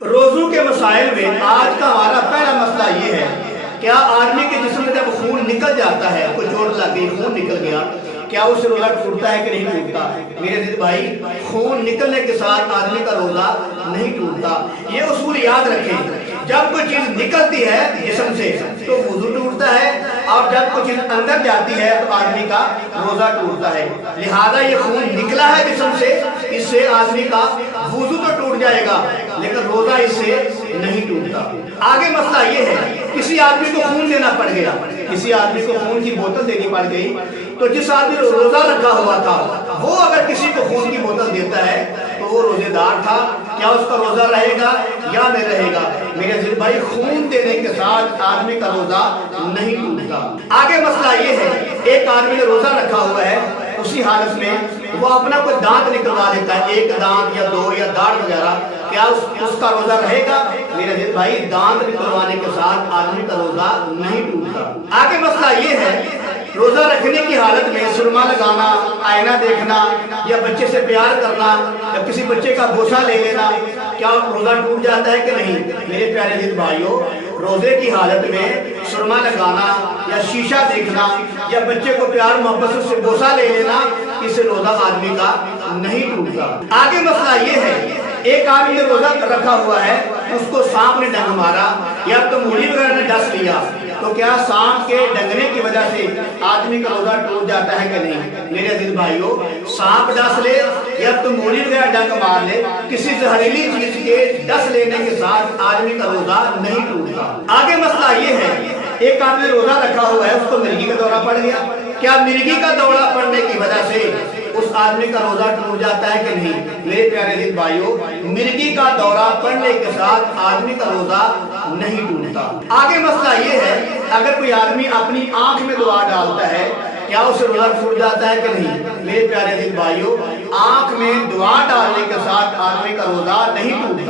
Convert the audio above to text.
روزوں کے مسائل میں آج کا ہمارا پہلا مسئلہ یہ ہے، کیا آدمی کے جسم میں جب خون نکل جاتا ہے، کوئی چوٹ لگ گئی، خون نکل گیا، کیا اس سے روزہ ٹوٹتا ہے کہ نہیں ٹوٹتا؟ میرے عزیز بھائی، خون نکلنے کے ساتھ آدمی کا روزہ نہیں ٹوٹتا۔ یہ اصول یاد رکھیں، جب کوئی چیز نکلتی ہے جسم سے تو وضو ٹوٹتا ہے، اور جب کوئی چیز اندر جاتی ہے تو آدمی کا روزہ ٹوٹتا ہے۔ لہذا یہ خون نکلا ہے جسم سے، اس سے آدمی کا وضو تو ٹوٹ جائے گا لیکن روزہ اس سے نہیں ٹوٹتا۔ آگے مسئلہ یہ ہے، کسی آدمی کو خون دینا پڑ گیا، کسی آدمی کو خون کی بوتل دینی پڑ گئی، تو جس آدمی نے روزہ رکھا ہوا تھا وہ اگر کسی کو خون کی بوتل دیتا ہے تو وہ روزے دار تھا، کیا اس کا روزہ رہے گا یا نہیں رہے گا؟ میرے عزیز بھائی، خون دینے کے ساتھ آدمی کا روزہ نہیں ٹوٹتا۔ آگے مسئلہ یہ ہے، ایک آدمی نے روزہ رکھا ہوا ہے، اسی حالت میں وہ اپنا کوئی دانت نکلوا دیتا ہے، ایک دانت یا دو یا داڑھ وغیرہ، کیا اس کا روزہ رہے گا؟ میرے عزیز بھائی، دانت نکلوانے کے ساتھ آدمی کا روزہ نہیں ٹوٹتا۔ آگے مسئلہ یہ ہے، روزہ رکھنے کی حالت میں سرما لگانا، آئینہ دیکھنا، یا بچے سے پیار کرنا، یا کسی بچے کا بوسہ لے لینا، کیا روزہ ٹوٹ جاتا ہے کہ نہیں؟ میرے پیارے عزیز بھائیوں، روزے کی حالت میں سرما لگانا یا شیشہ دیکھنا یا بچے کو پیار محبت سے بوسہ لے لینا، اس سے روزہ آدمی کا نہیں ٹوٹتا۔ آگے مسئلہ یہ ہے، ایک آدمی نے روزہ رکھا ہوا ہے، اس کو سانپ نے ڈنگ مارا یا تو موڑی وغیرہ نے ڈس لیا، تو کیا سانپ کے ڈنگنے کی وجہ سے آدمی کا روزہ ٹوٹ جاتا ہے کہ نہیں؟ میرے عزیز بھائیوں، سانپ ڈس لے یا تو موڑی وغیرہ ڈنگ مار لے، کسی زہریلی چیز کے ڈس لینے کے ساتھ آدمی کا روزہ نہیں ٹوٹتا۔ آگے مسئلہ یہ ہے، ایک آدمی نے روزہ رکھا ہوا ہے، اس کو مرگی کا دورہ پڑ گیا، کیا مرگی کا دورہ پڑنے کی وجہ سے اس آدمی کا روزہ ٹوٹ جاتا ہے کہ نہیں؟ میرے پیارے عزیز بھائیوں، مرگی کا دورہ پڑنے کے ساتھ آدمی کا روزہ نہیں ٹوٹتا۔ آگے مسئلہ یہ ہے، اگر کوئی آدمی اپنی آنکھ میں دعا ڈالتا ہے، کیا اسے روزہ ٹوٹ جاتا ہے کہ نہیں؟ میرے پیارے عزیز بھائیوں، آنکھ میں دعا ڈالنے کے ساتھ آدمی کا روزہ نہیں ٹوٹتا۔